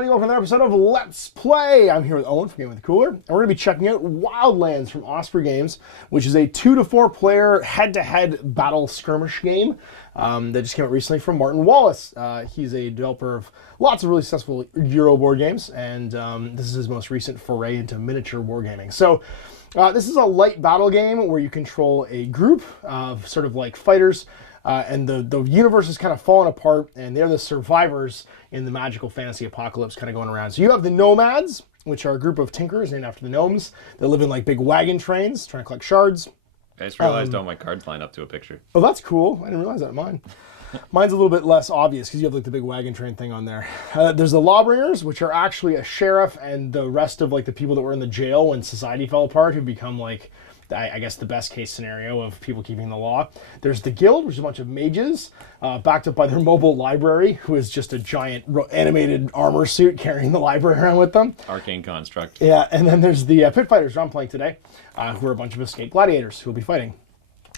everybody, welcome to another episode of Let's Play. I'm here with Owen from Game with the Cooler, and we're going to be checking out Wildlands from Osprey Games, which is a 2 to 4 player head-to-head battle skirmish game that just came out recently from Martin Wallace. He's a developer of lots of really successful Euro board games, and this is his most recent foray into miniature wargaming. So this is a light battle game where you control a group of sort of like fighters, and the universe is kind of falling apart, and they're the survivors in the magical fantasy apocalypse kind of going around. So you have the nomads, which are a group of tinkers named after the gnomes. They live in like big wagon trains trying to collect shards. I just realized all my cards line up to a picture. Oh, that's cool. I didn't realize that in mine. Mine's a little bit less obvious because you have like the big wagon train thing on there. There's the lawbringers, which are actually a sheriff and the rest of like the people that were in the jail when society fell apart, who become like, I guess, the best case scenario of people keeping the law. There's the guild, which is a bunch of mages, backed up by their mobile library, who is just a giant animated armor suit carrying the library around with them. Arcane construct. Yeah, and then there's the pit fighters I'm playing today, who are a bunch of escaped gladiators who will be fighting.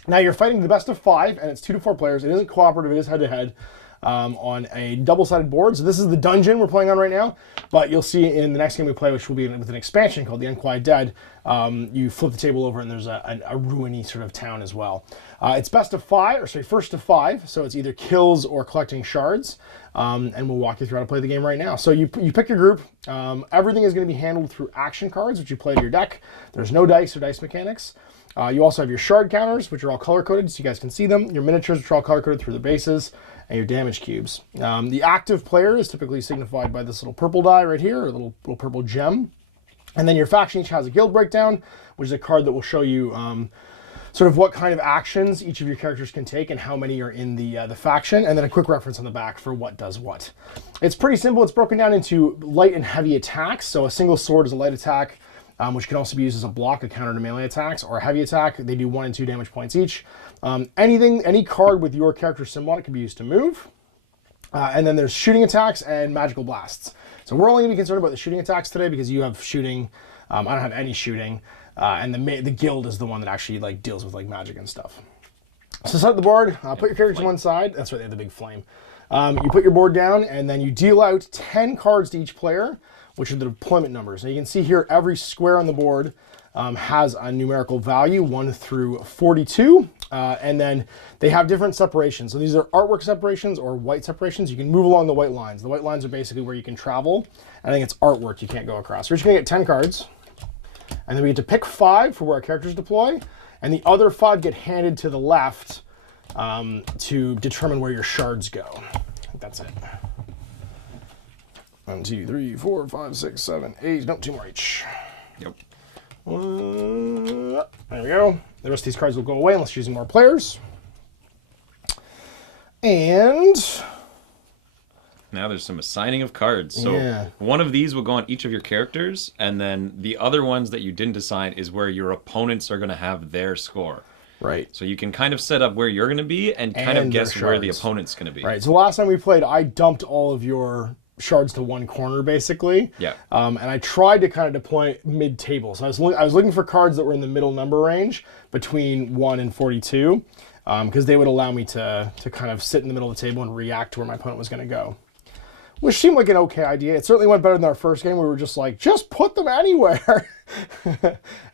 Now you're fighting the best of 5, and it's 2 to 4 players. It isn't cooperative, it is head-to-head. On a double-sided board. So this is the dungeon we're playing on right now, but you'll see in the next game we play, which will be with an expansion called the Unquiet Dead, you flip the table over and there's a ruiny sort of town as well. It's best of 5, or sorry, first to 5, so it's either kills or collecting shards, and we'll walk you through how to play the game right now. So you pick your group. Everything is going to be handled through action cards, which you play to your deck. There's no dice or dice mechanics. You also have your shard counters, which are all color-coded, so you guys can see them. Your miniatures, which are all color-coded through the bases, and your damage cubes. The active player is typically signified by this little purple die right here, or a little purple gem. And then your faction each has a guild breakdown, which is a card that will show you sort of what kind of actions each of your characters can take and how many are in the faction, and then a quick reference on the back for what does what. It's pretty simple. It's broken down into light and heavy attacks. So a single sword is a light attack, which can also be used as a block, a counter to melee attacks, or a heavy attack. They do 1 and 2 damage points each. Any card with your character symbol on it can be used to move. And then there's shooting attacks and magical blasts. So we're only going to be concerned about the shooting attacks today because you have shooting. I don't have any shooting. And the guild is the one that actually like deals with like magic and stuff. So set up the board, put your character to one side. That's right, they have the big flame. You put your board down, and then you deal out 10 cards to each player, which are the deployment numbers. Now you can see here every square on the board has a numerical value, 1 through 42, and then they have different separations. So these are artwork separations or white separations. You can move along the white lines. The white lines are basically where you can travel. I think it's artwork you can't go across. We're just gonna get 10 cards, and then we get to pick 5 for where our characters deploy, and the other 5 get handed to the left to determine where your shards go. I think that's it. 1, 2, 3, 4, 5, 6, 7, 8. No, 2 more each. Yep. There we go. The rest of these cards will go away unless you're using more players. And now there's some assigning of cards. So one of these will go on each of your characters, and then the other ones that you didn't assign is where your opponents are going to have their score. Right. So you can kind of set up where you're going to be and kind of guess where the opponent's going to be. Right. So last time we played, I dumped all of your shards to one corner basically. Yeah. And I tried to kind of deploy mid-table. So I was looking for cards that were in the middle number range between 1 and 42, because they would allow me to kind of sit in the middle of the table and react to where my opponent was going to go, which seemed like an okay idea. It certainly went better than our first game. We were just like, just put them anywhere.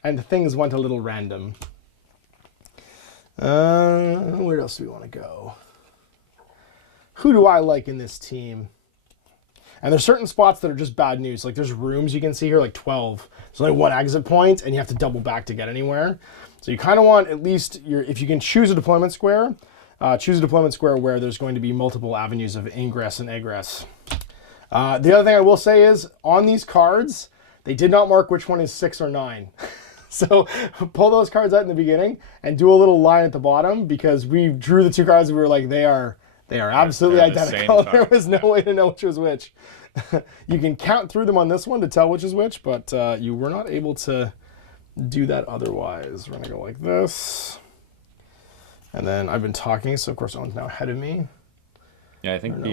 And things went a little random. Where else do we want to go? Who do I like in this team? And there's certain spots that are just bad news. Like there's rooms you can see here, like 12. There's only 1 exit point, and you have to double back to get anywhere. So you kind of want at least if you can choose a deployment square, choose a deployment square where there's going to be multiple avenues of ingress and egress. The other thing I will say is on these cards, they did not mark which one is 6 or 9. So pull those cards out in the beginning and do a little line at the bottom, because we drew the 2 cards and we were like, they are absolutely identical. There was no way to know which was which. You can count through them on this one to tell which is which, but you were not able to do that otherwise. We're gonna go like this. And then I've been talking, so of course Owen's now ahead of me. Yeah, I think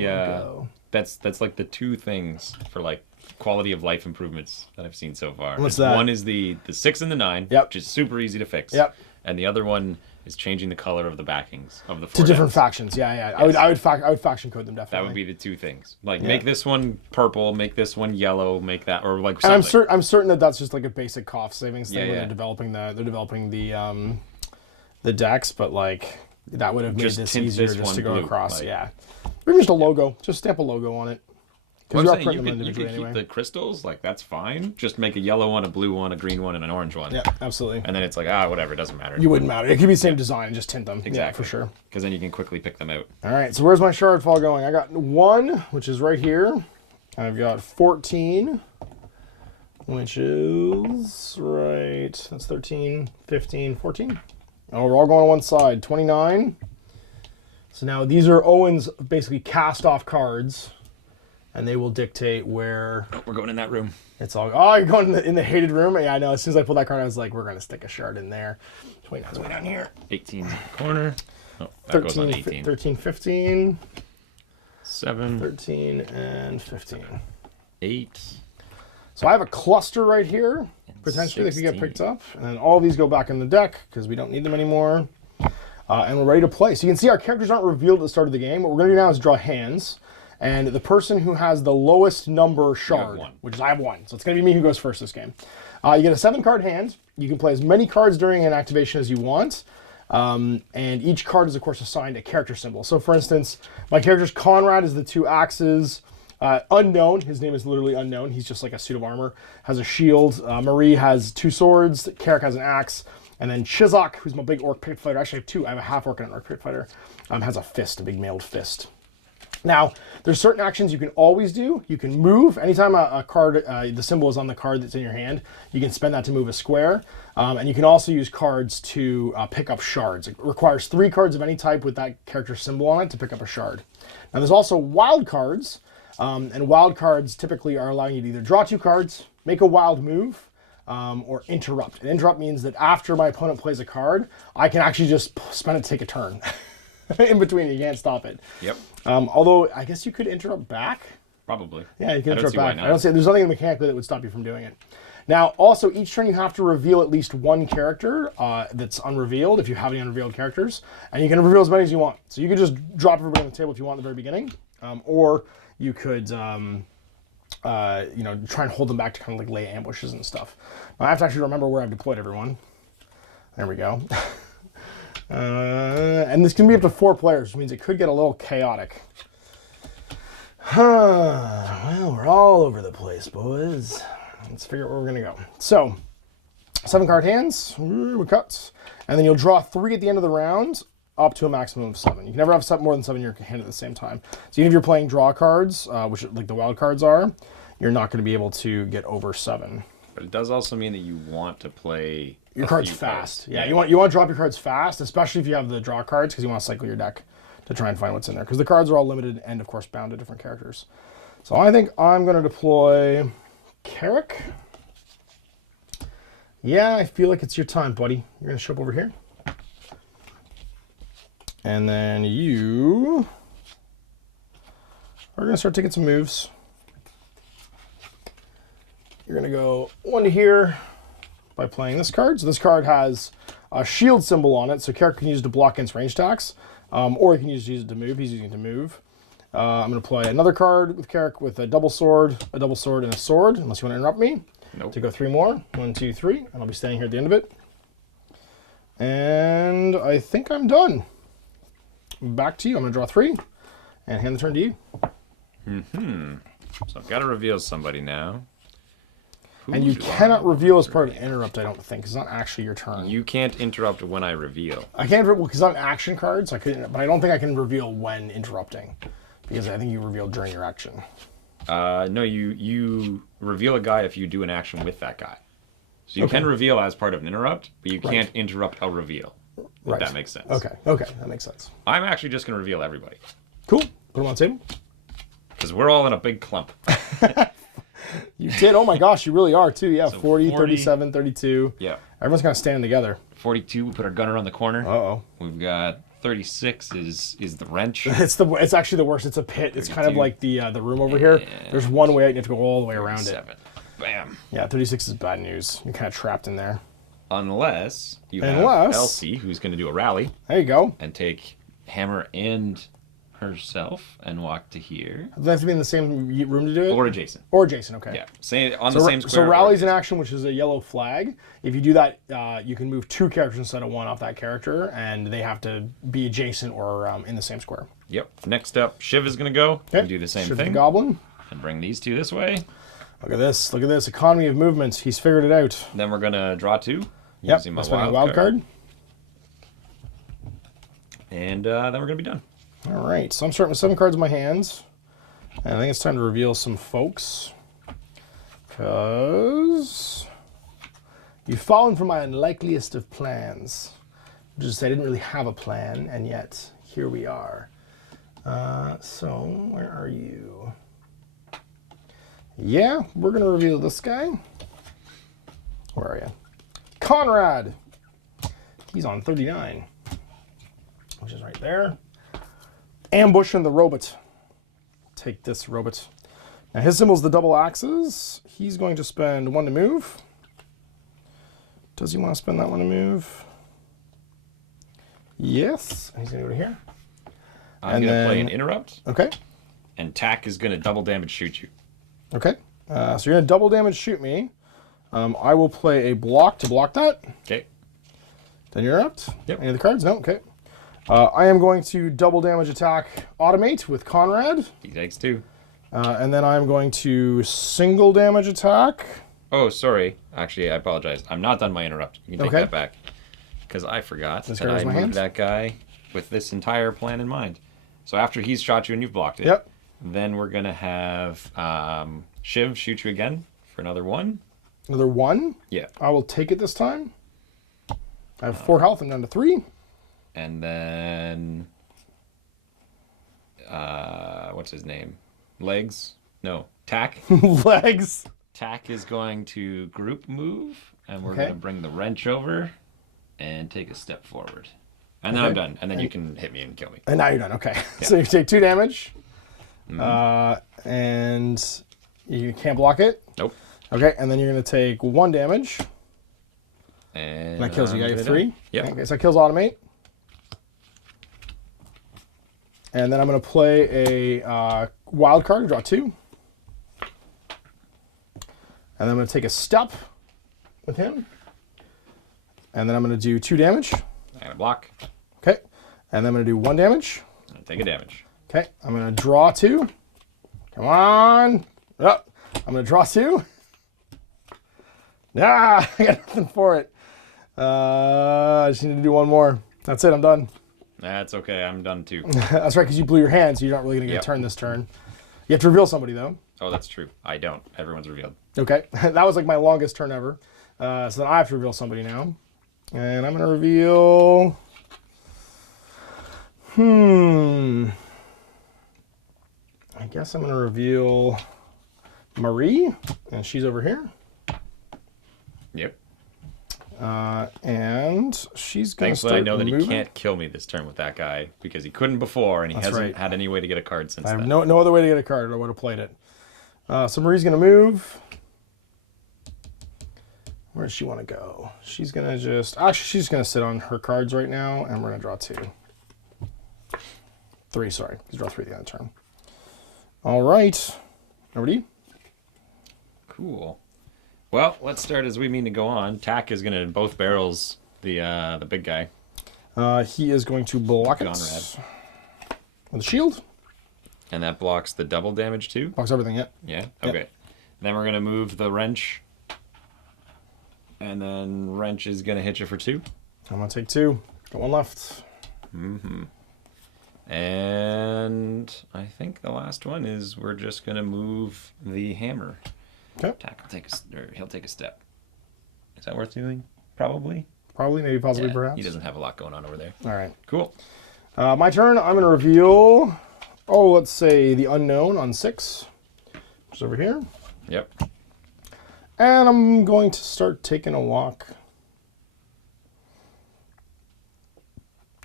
that's like the 2 things for like quality of life improvements that I've seen so far. What's that? One is the 6 and the 9, yep, which is super easy to fix. Yep. and the other one is changing the color of the backings of the 4 To different decks. factions, yeah. Yes. I would faction code them definitely. That would be the 2 things. Like make this one purple, make this one yellow, make that or like And something. I'm certain that that's just like a basic cost savings thing Yeah, when yeah. they're developing the decks, but like that would have made Just this tint easier this just one to go blue, across. like- Yeah, maybe just a logo, just stamp a logo on it. Well, Because I'm you are saying printing them you individually could keep anyway. the crystals, like that's fine. Just make a yellow one, a blue one, a green one, and an orange one. Yeah, absolutely. And then it's like, whatever, it doesn't matter. You wouldn't matter. It could be the same design and just tint them. Exactly. Yeah, for sure. Because then you can quickly pick them out. All right, so where's my shard fall going? I got 1, which is right here. I've got 14, which is right. That's 13, 15, 14. Oh, we're all going on one side. 29. So now these are Owen's basically cast off cards, and they will dictate where We're going in that room. it's all. Oh, you're going in the hated room? Yeah, I know. As soon as I pulled that card, I was like, we're going to stick a shard in there. 29's way down here. 18's in the corner. Oh, that goes on 13, 18. 13, 15. 7, 13 and 15. 8. So I have a cluster right here, potentially, that could get 16. picked up. And then all these go back in the deck, because we don't need them anymore. And we're ready to play. So you can see our characters aren't revealed at the start of the game. What we're going to do now is draw hands. And the person who has the lowest number shard, one. which is I have 1. So it's going to be me who goes first this game. You get a 7-card hand. You can play as many cards during an activation as you want. And each card is, of course, assigned a character symbol. So, for instance, my character's Conrad is the 2 axes. Unknown, his name is literally Unknown. He's just like a suit of armor. Has a shield. Marie has 2 swords. Carrick has an axe. And then Chizok, who's my big orc pit fighter. Actually, I have 2. I have a half orc and an orc pit fighter. Has a fist, a big mailed fist. Now, there's certain actions you can always do. You can move. Anytime a card, the symbol is on the card that's in your hand, you can spend that to move a square. And you can also use cards to pick up shards. It requires 3 cards of any type with that character symbol on it to pick up a shard. Now, there's also wild cards. And wild cards typically are allowing you to either draw 2 cards, make a wild move, or interrupt. And interrupt means that after my opponent plays a card, I can actually just spend it to take a turn. In between, you can't stop it. Yep. Although, I guess you could interrupt back. Probably. Yeah, you can I don't interrupt see why back. not. I don't see. There's nothing mechanically that would stop you from doing it. Now, also, each turn you have to reveal at least 1 character that's unrevealed, if you have any unrevealed characters. And you can reveal as many as you want. So you could just drop everybody on the table if you want at the very beginning. Or you could, try and hold them back to kind of like lay ambushes and stuff. Now, I have to actually remember where I've deployed everyone. There we go. And this can be up to 4 players, which means it could get a little chaotic. Well, we're all over the place, boys. Let's figure out where we're going to go. So, 7-card hands, we cut, and then you'll draw 3 at the end of the round, up to a maximum of 7. You can never have more than 7 in your hand at the same time. So even if you're playing draw cards, which like the wild cards are, you're not going to be able to get over 7. But it does also mean that you want to play Your a cards few fast. cards. Yeah, you want to drop your cards fast, especially if you have the draw cards, because you want to cycle your deck to try and find what's in there. Because the cards are all limited and, of course, bound to different characters. So I think I'm going to deploy Carrick. Yeah, I feel like it's your time, buddy. You're going to show up over here. And then you are going to start taking some moves. You're going to go 1 to here by playing this card. So this card has a shield symbol on it, so Carrick can use it to block against range attacks, or he can use it to move. He's using it to move. I'm going to play another card with Carrick with a double sword, and a sword, unless you want to interrupt me. Nope. To go 3 more. 1, 2, 3, and I'll be standing here at the end of it. And I think I'm done. Back to you. I'm going to draw 3 and hand the turn to you. So I've got to reveal somebody now. And you cannot reveal as part of an interrupt, I don't think. It's not actually your turn. You can't interrupt when I reveal. I can't because it's not an action card, so I couldn't. But I don't think I can reveal when interrupting, because I think you reveal during your action. No, you reveal a guy if you do an action with that guy. So you can reveal as part of an interrupt, but you can't interrupt a reveal. If that makes sense. Okay, that makes sense. I'm actually just going to reveal everybody. Cool. Put them on the table. Because we're all in a big clump. You did. Oh my gosh, you really are too. Yeah, So 40, 40, 37, 32. Yeah. Everyone's kind of standing together. 42, we put our gunner on the corner. Uh-oh. We've got 36 is the wrench. It's actually the worst. It's a pit. It's kind of 32. like the room over here. There's one way out, and you have to go all the way around it. 7. Bam. Yeah, 36 is bad news. You're kind of trapped in there. Unless you have Unless- Elsie, who's going to do a rally There you go. and take Hammer and herself and walk to here. Does that have to be in the same room to do it? Or adjacent. Or Jason, okay. Yeah. On the same So square. or rally's an adjacent. action, which is a yellow flag. If you do that, you can move 2 characters instead of 1 off that character, and they have to be adjacent or in the same square. Yep. Next up, Shiv is going to go and do the same Shift the thing. Goblin. And bring these 2 this way. Look at this. Look at this. Economy of movement. He's figured it out. Then we're going to draw 2. Yep. Using my Spending a wild card. And then we're going to be done. All right. So I'm starting with 7 cards in my hands. And I think it's time to reveal some folks. Because you've fallen for my unlikeliest of plans. Which is I didn't really have a plan, and yet here we are. So where are you? Yeah, we're going to reveal this guy. Where are you? Conrad. He's on 39. Which is right there. Ambushing the robot. Take this robot. Now his symbol's the double axes. He's going to spend 1 to move. Does he want to spend that 1 to move? Yes. And he's going to go to here. I'm going to play an interrupt. Okay. And Tack is going to double damage shoot you. Okay. So you're going to double damage shoot me. I will play a block to block that. Okay. Then you're up. Yep. Any of the cards? No? Okay. I am going to double damage attack automate with Conrad. He takes 2. And then I'm going to single damage attack. Oh, sorry. Actually, I apologize. I'm not done my interrupt. You can take Okay. that back. Because I forgot This that card I was my moved hand? that guy with this entire plan in mind. So after he's shot you and you've blocked it, Yep. then we're going to have Shiv shoot you again for another 1. Another 1. Yeah. I will take it this time. I have 4 health. I'm down to 3. And then, what's his name? Legs? No, Tack. Legs. Tack is going to group move, and we're Okay. going to bring the wrench over and take a step forward. And then I'm done. And then you can hit me and kill me. And now you're done. Okay. So you take 2 damage. Mm-hmm. And you can't block it. Nope. Okay. And then you're going to take 1 damage. And That kills you. You have 3. Yep. Okay. So that kills automate. And then I'm going to play a wild card, draw 2. And then I'm going to take a step with him. And then I'm going to do 2 damage. I'm going to block. Okay. And then I'm going to do 1 damage. And take a damage. Okay. I'm going to draw 2. Come on. Oh, I'm going to draw 2. Ah, I got nothing for it. I just need to do 1 more. That's it. I'm done. That's okay. I'm done too. That's right, because you blew your hand, so you're not really going to get a turn this turn. You have to reveal somebody, though. Oh, that's true. I don't. Everyone's revealed. Okay. That was like my longest turn ever. So then I have to reveal somebody now. And I'm going to reveal... I guess I'm going to reveal Marie, and she's over here. Yep. And she's going to Thankfully, start I know that moving. he can't kill me this turn with that guy because he couldn't before, and he That's hasn't right. had any way to get a card since I have then. no other way to get a card, or I would have played it. So Marie's going to move. Where does she want to go? She's going to just... Actually, she's going to sit on her cards right now, and we're going to draw 2. 3, sorry. Because draw 3 at the end of the turn. All right. Over to you. Cool. Well, let's start as we mean to go on. Tack is going to both barrels the big guy. He is going to block it Conrad. with a shield. And that blocks the double damage too? Blocks everything, yeah. Yeah? Yep. Okay. Then we're going to move the wrench. And then wrench is going to hit you for 2. I'm going to take 2. Got 1 left. Mm-hmm. And I think the last one is we're just going to move the hammer. Okay. Tack will take he'll take a step. Is that worth doing? Probably. Probably, maybe, possibly, Yeah, perhaps. he doesn't have a lot going on over there. All right. Cool. My turn. I'm going to reveal, let's say the unknown on 6. Which is over here. Yep. And I'm going to start taking a walk.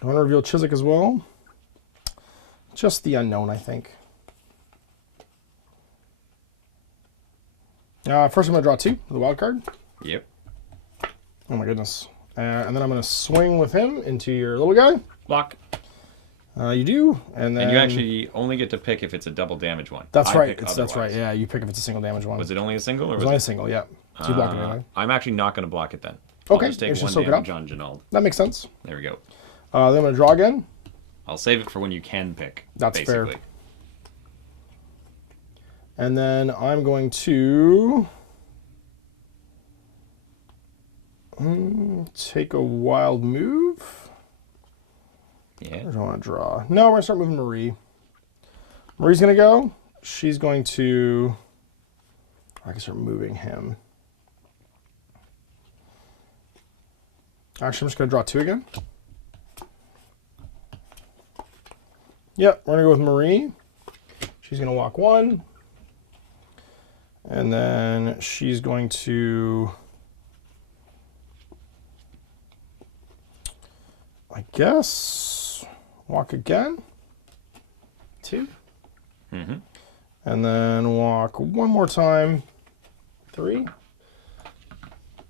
I want to reveal Chiswick as well. Just the unknown, I think. First I'm going to draw 2 with a wild card. Yep. Oh my goodness. And then I'm going to swing with him into your little guy. Block. You do, and then... And you actually only get to pick if it's a double damage one. That's I right. pick That's right. Yeah, you pick if it's a single damage one. Was it only a single? Or was only a single, yeah. So you block it anyway. I'm actually not going to block it then. Okay. I'll just take one soak it damage up. on Janald. That makes sense. There we go. Then I'm going to draw again. I'll save it for when you can pick. That's basically. fair. And then I'm going to... take a wild move. Yeah. Or do I want to draw? No, we're going to start moving Marie. Marie's going to go. She's going to... I can start moving him. Actually, I'm just going to draw 2 again. Yep, we're going to go with Marie. She's going to walk 1. And then she's going to... I guess walk again. 2. Mm-hmm. And then walk 1 more time. 3.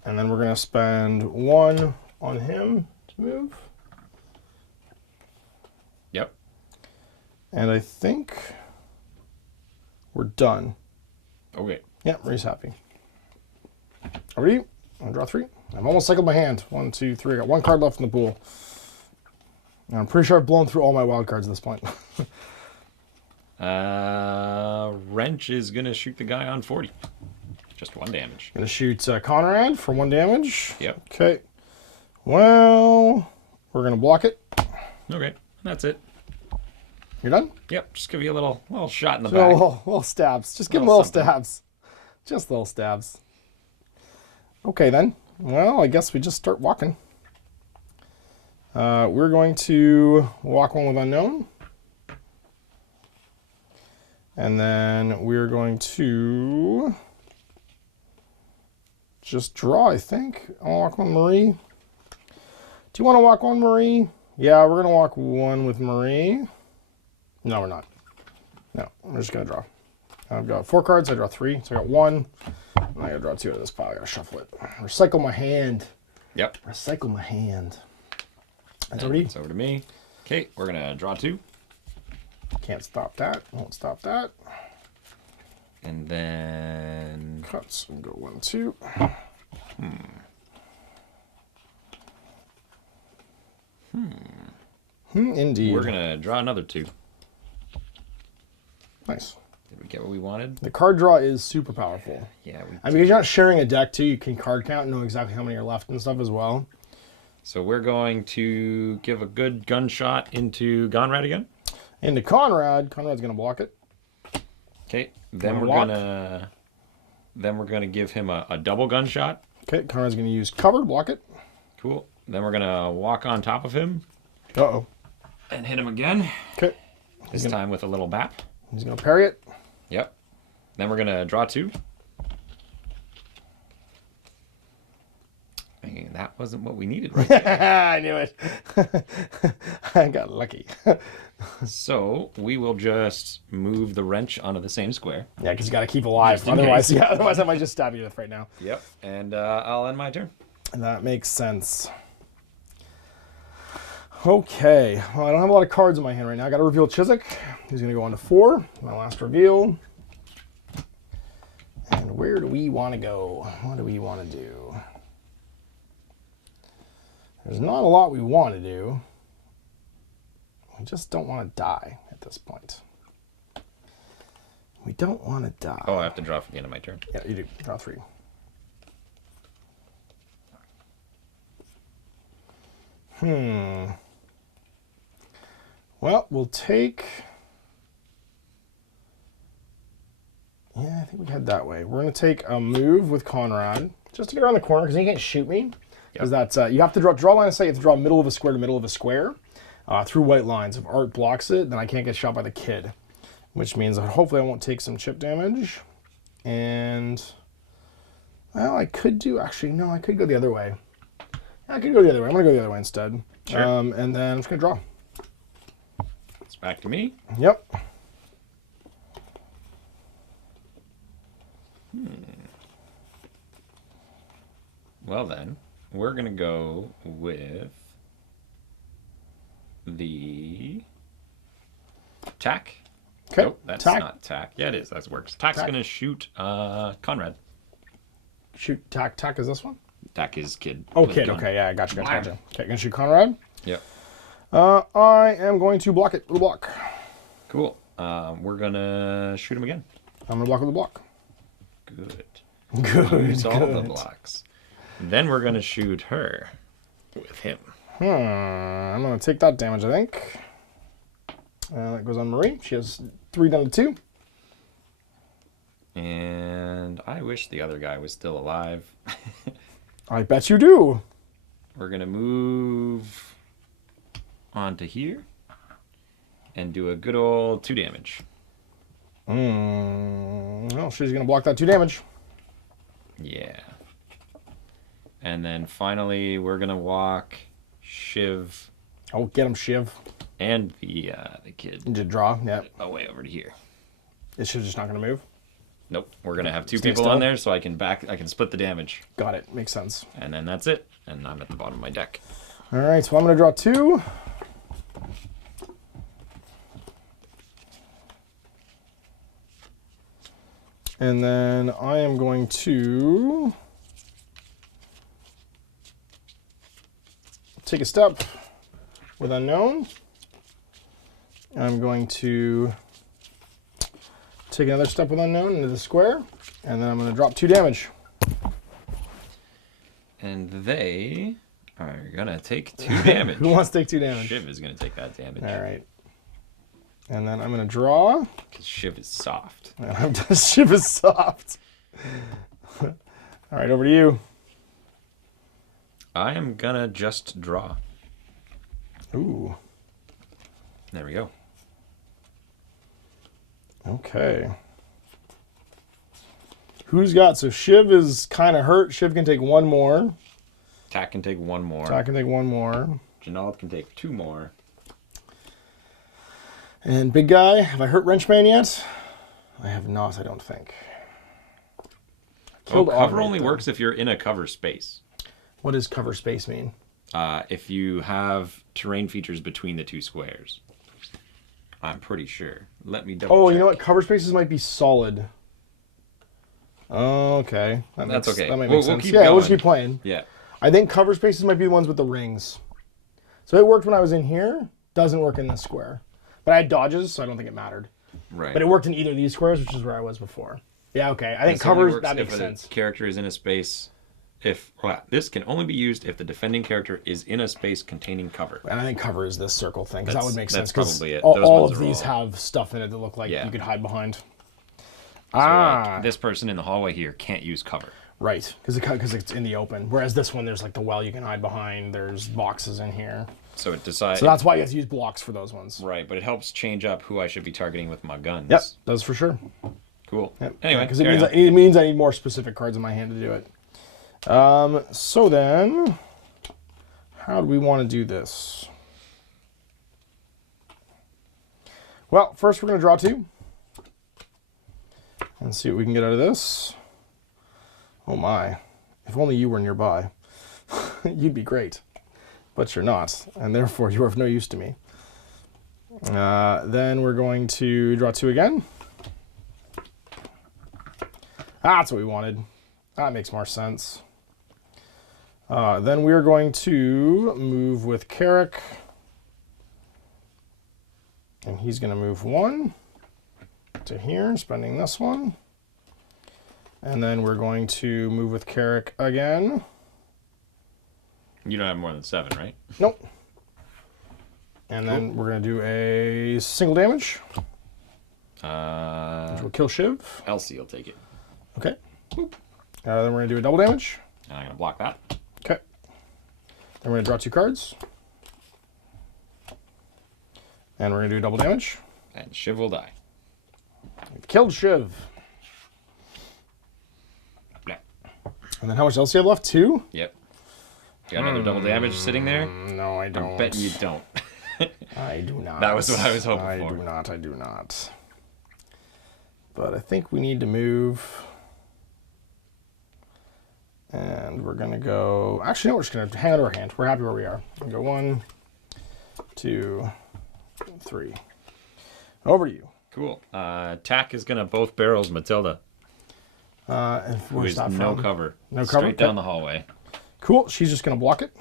And then we're going to spend 1 on him to move. Yep. And I think we're done. Okay. Yeah, Marie's happy. Over to you. I'm going to draw 3. I've almost cycled my hand. 1, 2, 3. I got 1 card left in the pool. And I'm pretty sure I've blown through all my wild cards at this point. Wrench is going to shoot the guy on 40. Just 1 damage. Going to shoot Conrad for 1 damage. Yep. Okay. Well, we're going to block it. Okay. That's it. You're done? Yep. Just give you a little shot in the back. Little stabs. Just give him little stabs. Just little stabs. Okay, then. Well, I guess we just start walking. We're going to walk 1 with Unknown. And then we're going to just draw, I think. I'll walk 1 Marie. Do you want to walk 1 Marie? Yeah, we're going to walk 1 with Marie. No, we're not. No, I'm just going to draw. I've got 4 cards. I draw 3. So I got 1. And I got to draw 2 out of this pile. I got to shuffle it. Recycle my hand. Yep. Recycle my hand. That's and over to you. It's over to me. Okay, we're going to draw 2. Can't stop that. Won't stop that. And then... Cuts and go 1, 2. Indeed. We're going to draw another 2. Nice. Did we get what we wanted? The card draw is super powerful. Yeah. And because you're not sharing a deck too, you can card count and know exactly how many are left and stuff as well. So we're going to give a good gunshot into Conrad again. Into Conrad. Conrad's going to block it. Okay. Then we're gonna give him a double gunshot. Okay. Conrad's going to use cover to block it. Cool. Then we're gonna walk on top of him. Uh-oh. And hit him again. Okay. This time with a little bap. He's going to parry it. Yep. Then we're gonna draw 2. And that wasn't what we needed right there. I knew it. I got lucky. So we will just move the wrench onto the same square. Yeah, because you got to keep alive. Otherwise, I might just stab you to death right now. Yep. And I'll end my turn. That makes sense. Okay. Well, I don't have a lot of cards in my hand right now. I got to reveal Chiswick. He's going to go on to 4. My last reveal. And where do we want to go? What do we want to do? There's not a lot we want to do. We just don't want to die at this point. We don't want to die. Oh, I have to draw for the end of my turn. Yeah, you do. Draw 3. Well, we'll take... Yeah, I think we head that way. We're going to take a move with Conrad, just to get around the corner, because he can't shoot me. Because that's, you have to draw line of sight, you have to draw middle of a square to middle of a square through white lines. If Art blocks it, then I can't get shot by the kid, which means that hopefully I won't take some chip damage. And, well, I could do, actually, no, I could go the other way. I could go the other way. I'm going to go the other way instead. Sure. And then I'm just going to draw. It's back to me. Yep. Well then, we're going to go with the tack. Okay. Nope, that's tack. not tack. Yeah, it is. That works. Tack's Tack. going to shoot Conrad. Shoot, tack. Tack is this one? Tack is kid. Oh, with a kid. gun. Okay, yeah, I got you. Okay, gonna shoot Conrad. Yep. I am going to block it with a block. Cool. We're going to shoot him again. I'm gonna block with a block. Good. Good. Use all the blocks. Then we're going to shoot her with him. I'm gonna take that damage, I think. That goes on Marie. She has 3 down to 2. And I wish the other guy was still alive. I bet you do. We're going to move onto here and do a good old 2 damage. Well, she's gonna block that 2 damage. Yeah. And then finally, we're going to walk Shiv Oh, get him, Shiv. and the kid Did draw? Yeah. away over to here. Is she just not gonna move? Nope. We're going to have 2 Stay people still. on there so I can split the damage. Got it. Makes sense. And then that's it. And I'm at the bottom of my deck. All right, so I'm gonna draw 2. And then I am going to take a step with Unknown. I'm going to take another step with Unknown into the square, and then I'm going to drop 2 damage. And they are going to take 2 damage. Who wants to take 2 damage? Shiv is going to take that damage. All right. And then I'm going to draw. Because Shiv is soft. And I'm just Shiv is soft. All right, over to you. I am going to just draw. Ooh. There we go. Okay. Who's got? So Shiv is kind of hurt. Shiv can take 1 more. Tack can take 1 more. Tack can take 1 more. Janald can take 2 more. And big guy, have I hurt Wrenchman yet? I have not, I don't think. Well, cover Automate, only though. works if you're in a cover space. What does cover space mean? If you have terrain features between the 2 squares. I'm pretty sure. Let me double check. You know what? Cover spaces might be solid. Okay. That's okay. That might We'll make sense. keep Yeah, we'll going. just keep playing. Yeah. I think cover spaces might be the ones with the rings. So it worked when I was in here. Doesn't work in this square. But I had dodges, so I don't think it mattered. Right. But it worked in either of these squares, which is where I was before. Yeah, okay. I think This only covers, works that makes if sense. a character is in a space. This can only be used if the defending character is in a space containing cover. And I think cover is this circle thing, because that would make sense. That's 'cause probably it. All, Those all ones of are these all- have stuff in it that look like Yeah. you could hide behind. So like, this person in the hallway here can't use cover. Right, because it's in the open. Whereas this one, there's like the well you can hide behind. There's boxes in here. So it decides. So that's why you have to use blocks for those ones. Right, but it helps change up who I should be targeting with my guns. Yep, does for sure. Cool. Yep. Anyway, because carry on. it means I need more specific cards in my hand to do it. So then, how do we want to do this? Well, first we're going to draw 2. And see what we can get out of this. Oh my. If only you were nearby. You'd be great. But you're not. And therefore you are of no use to me. Then we're going to draw 2 again. That's what we wanted. That makes more sense. Then we're going to move with Carrick. And he's going to move 1 to here, spending this one. And then we're going to move with Carrick again. You don't have more than 7, right? Nope. And then we're going to do a single damage, which will kill Shiv. Elsie will take it. Okay. Then we're going to do a double damage. And I'm going to block that. Okay. Then we're going to draw 2 cards. And we're going to do double damage. And Shiv will die. Killed Shiv. Yeah. And then how much else do you have left? 2? Yep. You got another double damage sitting there? No, I don't. I bet you don't. I do not. That was what I was hoping for. I do not. But I think we need to move And we're going to go... Actually, no, we're just going to hang on to our hand. We're happy where we are. We're going to go 1, 2, 3. Over to you. Cool. Tack is going to both barrels Matilda. Who is no cover. No cover? Straight down the hallway. Cool. She's just going to block it.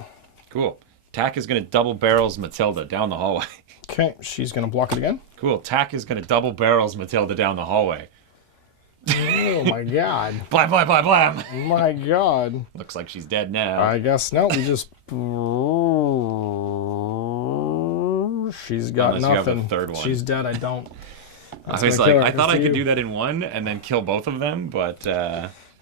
Cool. Tack is going to double barrels Matilda down the hallway. Okay. She's going to block it again. Cool. Tack is going to double barrels Matilda down the hallway. Oh, my God. Blam, blam, blam, blam. My God. Looks like she's dead now. I guess no. We just... She's got Unless nothing. you have a third one. She's dead. I don't. I was like, I thought I could do that in one and then kill both of them, but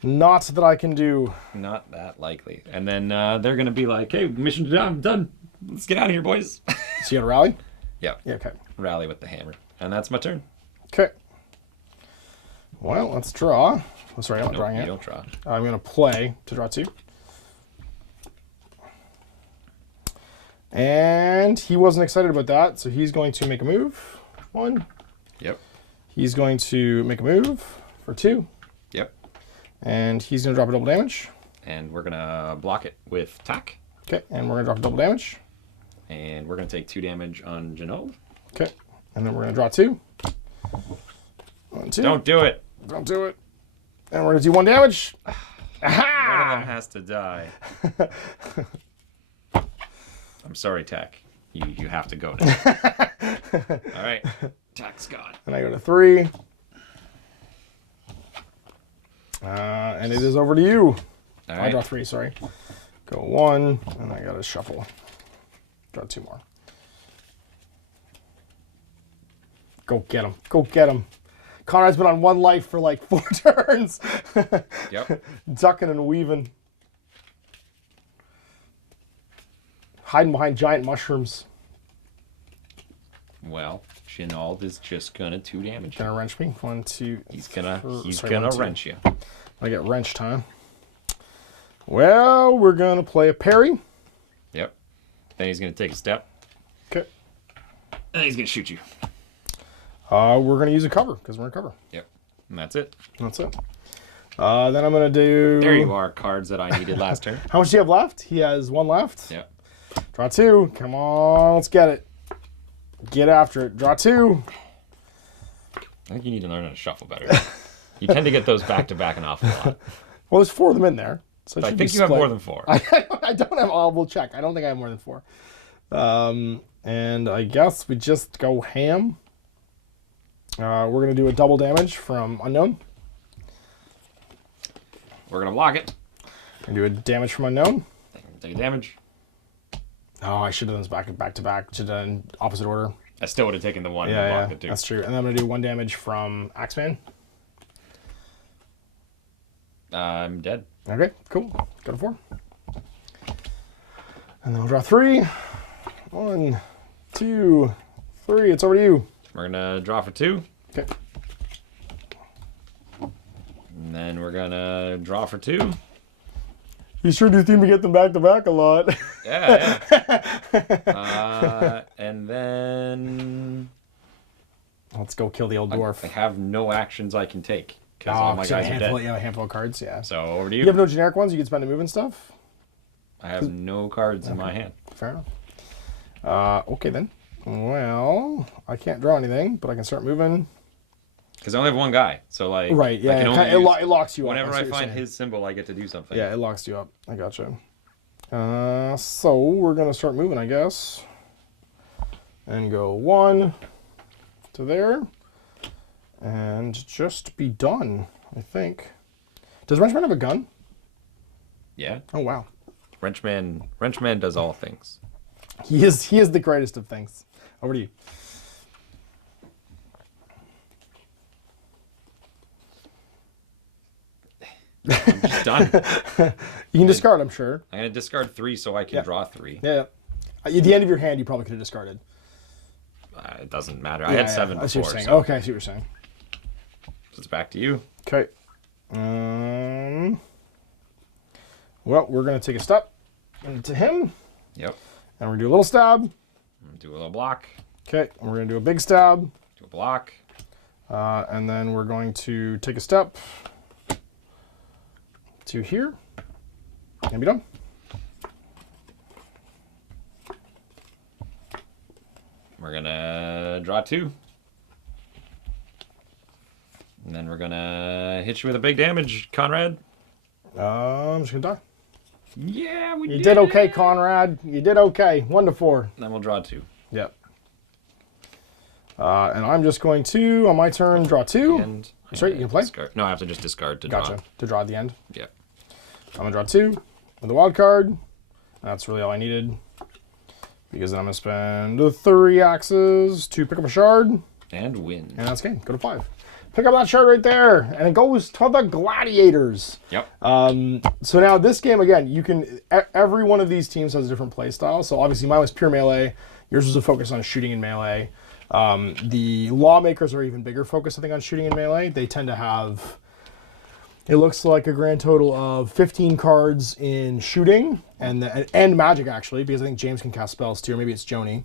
not that I can do. not that likely. And then they're gonna be like, "Hey, mission done. Let's get out of here, boys." So you got to rally? Yeah. Yeah, okay. Rally with the hammer, and that's my turn. Okay. Well, let's draw. Oh, sorry, I'm not Nope, drawing you it. don't draw. I'm going to play to draw 2. And he wasn't excited about that, so he's going to make a move. 1. Yep. He's going to make a move for 2. Yep. And he's going to drop a double damage. And we're gonna block it with tack, Okay, and we're going to drop a double damage. and we're gonna take 2 damage on Janelle. Okay, and then we're going to draw 2. 1, 2. Don't do it. Don't do it. And we're going to do 1 damage. One of them has to die. I'm sorry, Tack. You have to go now. All right, Tack's gone. And I go to 3. And it is over to you. All I right. draw 3, sorry. Go 1, and I got to shuffle. Draw 2 more. Go get him. Go get him. Conrad's been on 1 life for like 4 turns. Yep. Ducking and weaving. Hiding behind giant mushrooms. Well, Chinald is just gonna 2 damage. Gonna wrench me. 1, 2. He's gonna sorry, 1, 2. wrench you. I get wrenched, huh? Well, we're gonna play a parry. Yep. Then he's gonna take a step, Okay. and he's gonna shoot you. We're gonna use a cover because we're in cover. Yep. And that's it. That's it. Then I'm gonna do. There you are, cards that I needed last turn. How much do you have left? He has 1 left. Yep. Draw 2. Come on, let's get it. Get after it. Draw 2. I think you need to learn how to shuffle better. You tend to get those back to back an awful lot. Well, there's 4 of them in there. So it I should think be you have split. more than 4. I don't have. We'll check. I don't think I have more than 4. And I guess we just go ham. We're gonna do a double damage from unknown. We're gonna block it. And do a damage from unknown. Take damage. Oh, I should have done this back to back. Should have done opposite order. I still would have taken the 1 and Yeah, blocked it too. that's true. And then I'm gonna do 1 damage from Axeman. I'm dead. Okay, cool. Go to 4. And then I'll draw 3. 1, 2, 3. It's over to you. We're gonna draw for 2. Okay. And then we're gonna draw for 2. You sure do seem to get them back to back a lot. Yeah. And then Let's go kill the old dwarf. I have no actions I can take because all my so guys are dead. yeah, a handful of cards, yeah. So over to you. You have no generic ones you can spend to move and stuff? I have no cards in my hand. Fair enough. Okay then. Well, I can't draw anything, but I can start moving. Because I only have 1 guy, so like Right, yeah, I can only it use, it locks you up. whenever that's I what you're find saying. his symbol, I get to do something. Yeah, it locks you up. I gotcha. So we're gonna start moving, I guess. And go 1 to there. And just be done, I think. Does Wrenchman have a gun? Yeah. Oh wow. Wrenchman does all things. He is the greatest of things. Over to you. I'm just done. You can discard, I'm sure. I'm gonna discard 3 so I can draw 3. Yeah. At the end of your hand, you probably could have discarded. It doesn't matter. I had 7 I see what before. you're saying. So Okay, I see what you're saying. it's back to you. Okay. Well, we're gonna take a step into him, Yep. and we're gonna do a little stab. Do a little block. Okay, and we're gonna do a big stab, Do a block. and then we're going to take a step to here, And be done. We're gonna draw 2. And then we're gonna hit you with a big damage, Conrad. I'm just gonna die. Yeah, You did okay, Conrad. You did okay. 1 to 4. Then we'll draw 2. Yep. And I'm just going to, on my turn, draw 2. And Sorry, you can play? Discard. No, I have to just discard to Gotcha. draw. To draw at the end. Yep. I'm gonna draw 2 with a wild card. That's really all I needed. Because then I'm gonna spend 3 axes to pick up a shard. And win. And that's game. Go to 5. Pick up that shard right there. And it goes to the gladiators. Yep. So now this game, again, you can, every one of these teams has a different play style. So obviously mine was pure melee. Yours was a focus on shooting and melee. The lawmakers are even bigger focus, I think, on shooting and melee. They tend to have, it looks like a grand total of 15 cards in shooting and magic, actually, because I think James can cast spells too, or maybe it's Joni.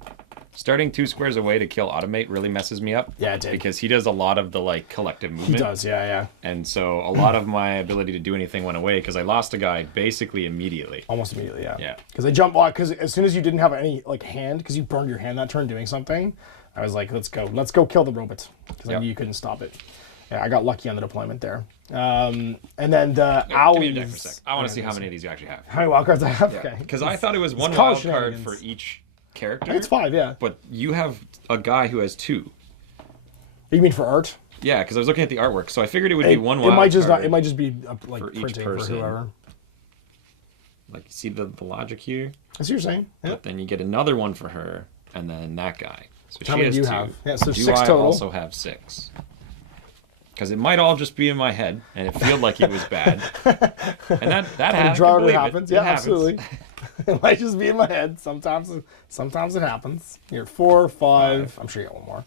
Starting 2 squares away to kill automate really messes me up. Yeah, it did. Because he does a lot of the like collective movement. He does, yeah. And so a lot of my ability to do anything went away because I lost a guy basically immediately. Almost immediately, yeah. Yeah. Because I jumped, because as soon as you didn't have any like hand, because you burned your hand that turn doing something, I was like, let's go kill the robot, because I knew you couldn't stop it. Yeah, I got lucky on the deployment there. And then the owls. Give me a deck for a sec. I want to see how many of these you actually have. How many wild cards I have? Yeah. Okay. Because I thought it was one college wild card shenanigans. for each character. It's 5, yeah. But you have a guy who has 2. You mean for art? Yeah, because I was looking at the artwork, so I figured it would be one wild It might just card. it might just be like for each printing person. for whoever. Like, you see the logic here? That's what you're saying. Yeah. But then you get another one for her, and then that guy. So How she many has do you 2. have? Yeah, so do 6 I total. also have 6? Because it might all just be in my head, and it felt like it was bad. And that happens. It happens. Yeah, happens. absolutely. It might just be in my head. Sometimes it happens. You're 4, 5. I'm sure you got one more.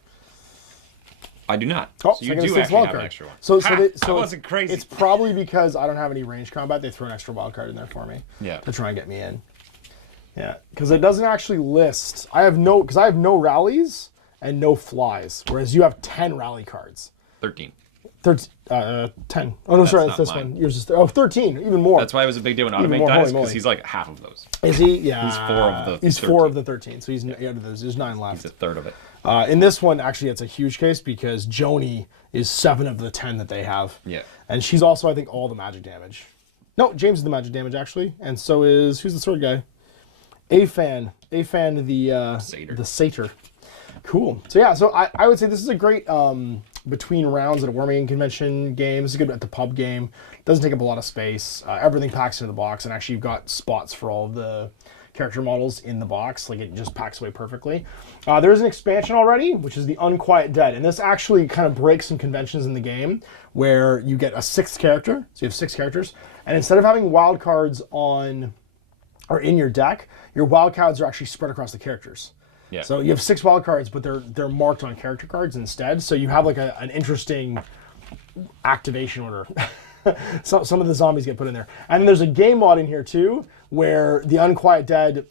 I do not. Oh, so you second do six actually wild have an card. extra one. So that wasn't crazy. It's probably because I don't have any range combat. They throw an extra wild card in there for me. Yeah. To try and get me in. Yeah, because it doesn't actually list. I have no rallies and no flies, whereas you have 10 rally cards. 13. 10. Oh, no, sorry, not that's this mine. one. Yours is 13, even more. That's why it was a big deal when Even Automate more, dies, holy because moly. he's like half of those. Is he? Yeah. He's 4 of the He's 13. 4 of the 13, so he's out of those. There's 9 left. He's a third of it. In this one, actually, it's a huge case because Joni is 7 of the 10 that they have. Yeah. And she's also, I think, all the magic damage. No, James is the magic damage, actually. And so is, who's the sword guy? Afan the satyr. Cool. So yeah, so I would say this is a great between rounds at a Wargaming convention game. This is good at the pub game. Doesn't take up a lot of space. Everything packs into the box, and actually you've got spots for all of the character models in the box. Like, it just packs away perfectly. There's an expansion already, which is the Unquiet Dead, and this actually kind of breaks some conventions in the game where you get a 6th character. So you have 6 characters, and instead of having wild cards on or in your deck, your wild cards are actually spread across the characters. Yeah. So you have 6 wild cards, but they're marked on character cards instead. So you have like an interesting activation order. So some of the zombies get put in there. And then there's a game mod in here too, where the Unquiet Dead,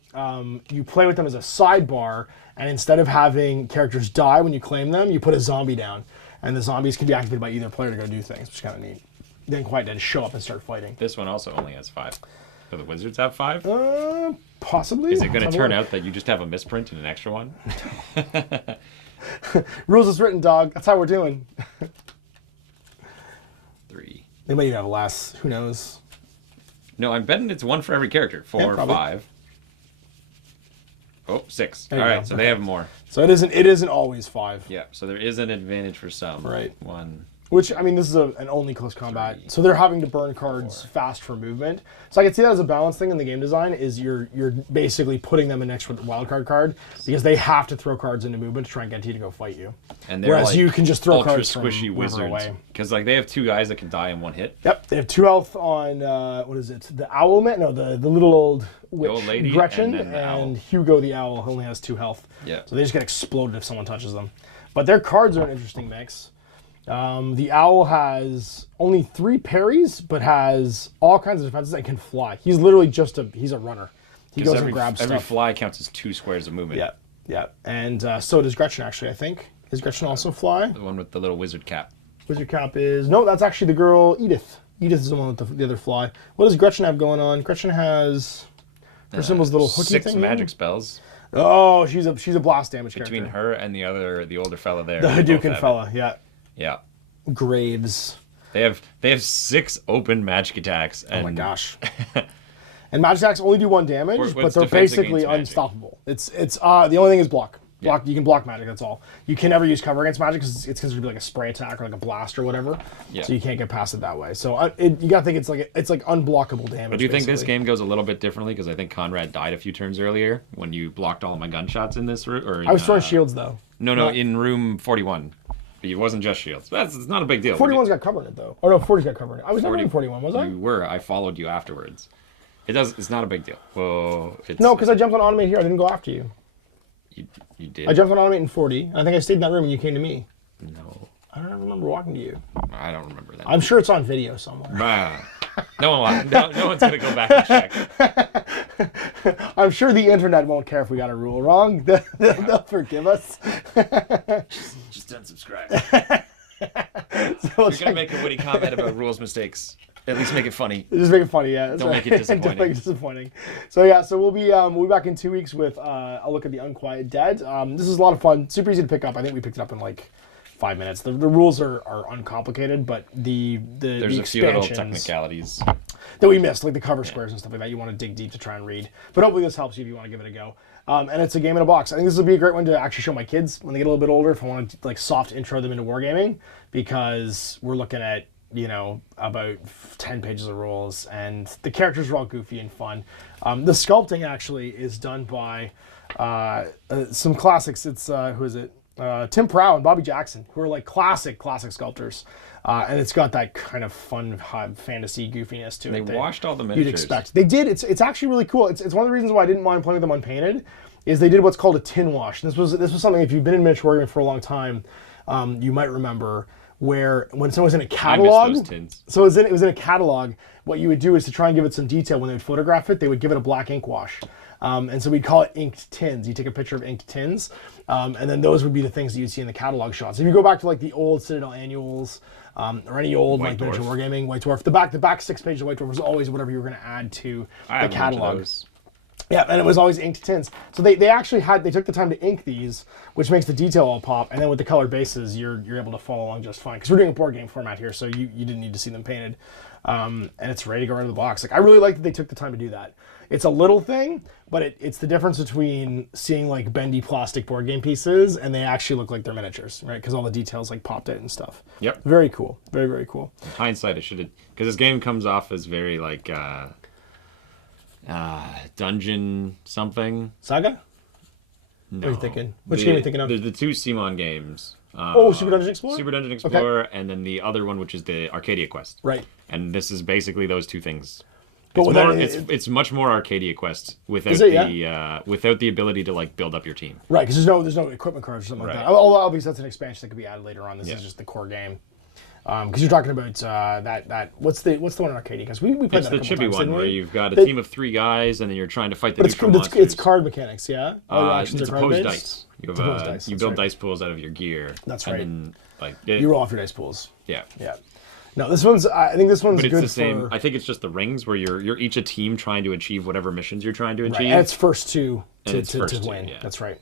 you play with them as a sidebar, and instead of having characters die when you claim them, you put a zombie down. And the zombies can be activated by either player to go do things, which is kind of neat. The Unquiet Dead show up and start fighting. This one also only has 5. Do the Wizards have 5? Possibly. Is it going to turn out that you just have a misprint and an extra one? Rules is written, dog. That's how we're doing. 3. They might even have less. Who knows? No, I'm betting it's 1 for every character. 4, probably. 5. Oh, 6. All you right, go. so they have more. So it isn't always 5. Yeah, so there is an advantage for some. Right. 1. Which, I mean, this is an only close combat. So they're having to burn cards fast for movement. So I can see that as a balance thing in the game design, is you're basically putting them an extra wildcard card because they have to throw cards into movement to try and get you to go fight you. And they're Whereas like you can just throw ultra cards from squishy wherever wizards. away. Because like they have 2 guys that can die in 1 hit. Yep, they have 2 health on, what is it? The owl man? No, the little old witch, old lady, Gretchen, and then the owl. Hugo the owl only has 2 health. Yeah. So they just get exploded if someone touches them. But their cards are an interesting mix. The owl has only 3 parries, but has all kinds of defenses and can fly. He's literally he's a runner. He goes and grabs every stuff. fly counts as 2 squares of movement. Yeah, yeah. And so does Gretchen, actually, I think. Is Gretchen also fly? The one with the little wizard cap. Wizard Cap is... No, that's actually the girl, Edith. Edith is the one with the other fly. What does Gretchen have going on? Gretchen has her symbol's little hooky 6 thing. magic spells. Oh, she's a blast damage Between character. her and the older fella there. The Hadouken fella, yeah. Yeah. Graves. They have 6 open magic attacks. And Oh my gosh. And magic attacks only do 1 damage, What's but they're defense basically against magic? unstoppable. It's the only thing is block. Block. You can block magic. That's all. You can never use cover against magic because it's considered to be like a spray attack or like a blast or whatever. Yeah. So you can't get past it that way. So you gotta think it's like unblockable damage. But do you think this basically. game goes a little bit differently? Because I think Conrad died a few turns earlier when you blocked all of my gunshots in this room. Or in, I was throwing shields though. No, in room 41. But it wasn't just shields. It's not a big deal. 41's got cover in it though. Oh no, 40's got cover in it. I was never in 41, was I? You were. I followed you afterwards. It's not a big deal. Well, No, because I jumped on automate here. I didn't go after you. You did. I jumped on automate in 40. I think I stayed in that room and you came to me. No, I don't remember walking to you. I don't remember that. I'm sure it's on video somewhere. No one's gonna go back and check. I'm sure the internet won't care if we got a rule wrong. They'll forgive us. Just unsubscribe. So You're gonna make a witty comment about rules mistakes. At least make it funny. Just make it funny, yeah. Don't make it disappointing. Don't make it disappointing. So yeah, so we'll be back in 2 weeks with a look at the Unquiet Dead. This is a lot of fun. Super easy to pick up. I think we picked it up in like 5 minutes. The rules are uncomplicated, but There's a few little technicalities that we missed, like the cover squares and stuff like that. You want to dig deep to try and read. But hopefully this helps you if you want to give it a go. And it's a game in a box. I think this will be a great one to actually show my kids when they get a little bit older. If I want to like soft intro them into wargaming, because we're looking at about 10 pages of rules, and the characters are all goofy and fun. The sculpting actually is done by some classics. It's who is it? Tim Prow and Bobby Jackson, who are like classic sculptors. And it's got that kind of fun fantasy goofiness to it. They washed all the miniatures. You'd expect. They did. It's actually really cool. It's one of the reasons why I didn't mind playing with them unpainted, is they did what's called a tin wash. And this was something, if you've been in miniature wargaming for a long time, you might remember, where when someone was in a catalog, I miss those tins. So it was in a catalog, what you would do is to try and give it some detail when they would photograph it, they would give it a black ink wash. And so we'd call it inked tins. You take a picture of inked tins, and then those would be the things that you'd see in the catalog shots. If you go back to like the old Citadel annuals, or any old like miniature wargaming, White Dwarf, the back 6 pages of White Dwarf was always whatever you were going to add to the catalog. Yeah, and it was always inked tins. So they actually they took the time to ink these, which makes the detail all pop. And then with the color bases, you're able to follow along just fine. Because we're doing a board game format here, so you didn't need to see them painted. And it's ready to go right out of the box. Like, I really like that they took the time to do that. It's a little thing, but it's the difference between seeing like bendy plastic board game pieces and they actually look like they're miniatures, right? Because all the details like popped out and stuff. Yep. Very cool. Very, very cool. In hindsight, I should have, because this game comes off as very like dungeon something. Saga? No. What are you thinking? Which game are you thinking of? The 2 Simon games. Super Dungeon Explorer? Super Dungeon Explorer, and then the other one, which is the Arcadia Quest. Right. And this is basically those 2 things. But It's much more Arcadia Quest without without the ability to like build up your team. Right, because there's no equipment cards or something like that. Although obviously that's an expansion that could be added later on. This is just the core game. Because you're talking about that what's the one in Arcadia? Because we played It's that a the couple chippy times, one didn't where we? you've got a team of 3 guys and then you're trying to fight the neutral monsters. It's card mechanics, yeah. All your actions it's are opposed card-based? dice. You build dice pools out of your gear. That's right. And then, you roll off your dice pools. Yeah. Yeah. No, this one's. I think this one's But it's good the same. for. I think it's just the rings where you're each a team trying to achieve whatever missions you're trying to achieve. Right, and it's first two to win. Yeah. That's right.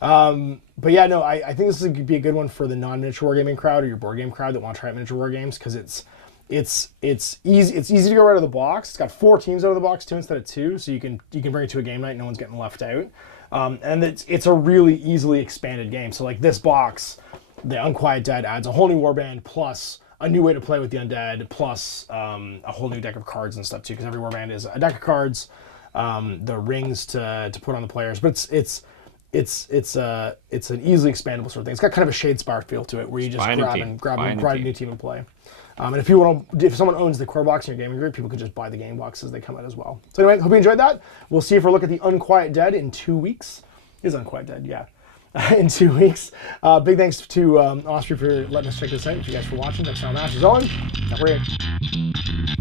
But yeah, no, I think this would be a good one for the non-miniature wargaming crowd or your board game crowd that want to try out miniature war games, because it's easy. It's easy to go right out of the box. It's got 4 teams out of the box too instead of 2, so you can bring it to a game night. No one's getting left out. And it's a really easily expanded game. So like this box, the Unquiet Dead adds a whole new warband plus a new way to play with the undead, plus a whole new deck of cards and stuff too, because every warband is a deck of cards, the rings to put on the players. But it's an easily expandable sort of thing. It's got kind of a Shadespire feel to it, where you just grab a new team and play. And if someone owns the core box in your gaming group, people could just buy the game box as they come out as well. So anyway, hope you enjoyed that. We'll see you for a look at the Unquiet Dead in 2 weeks. It is Unquiet Dead, yeah. In 2 weeks. Big thanks to Osprey for letting us check this out. Thank you guys for watching. Next time, Ash is on. Now we're in.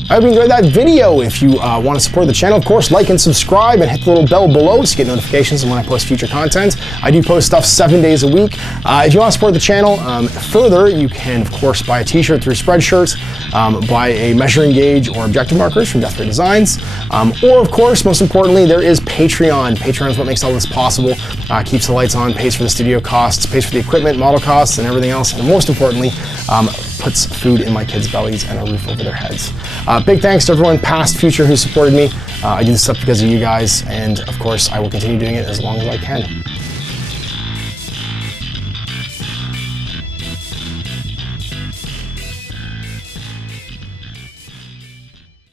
I hope you enjoyed that video. If you want to support the channel, of course, like and subscribe and hit the little bell below to get notifications when I post future content. I do post stuff 7 days a week. If you want to support the channel further, you can, of course, buy a t-shirt through Spreadshirt, buy a measuring gauge or objective markers from Death Ray Designs, or, of course, most importantly, there is Patreon. Patreon is what makes all this possible, keeps the lights on, pays for the studio costs, pays for the equipment, model costs, and everything else, and most importantly, puts food in my kids' bellies and a roof over their heads. Big thanks to everyone, past, future, who supported me. I do this stuff because of you guys, and of course, I will continue doing it as long as I can.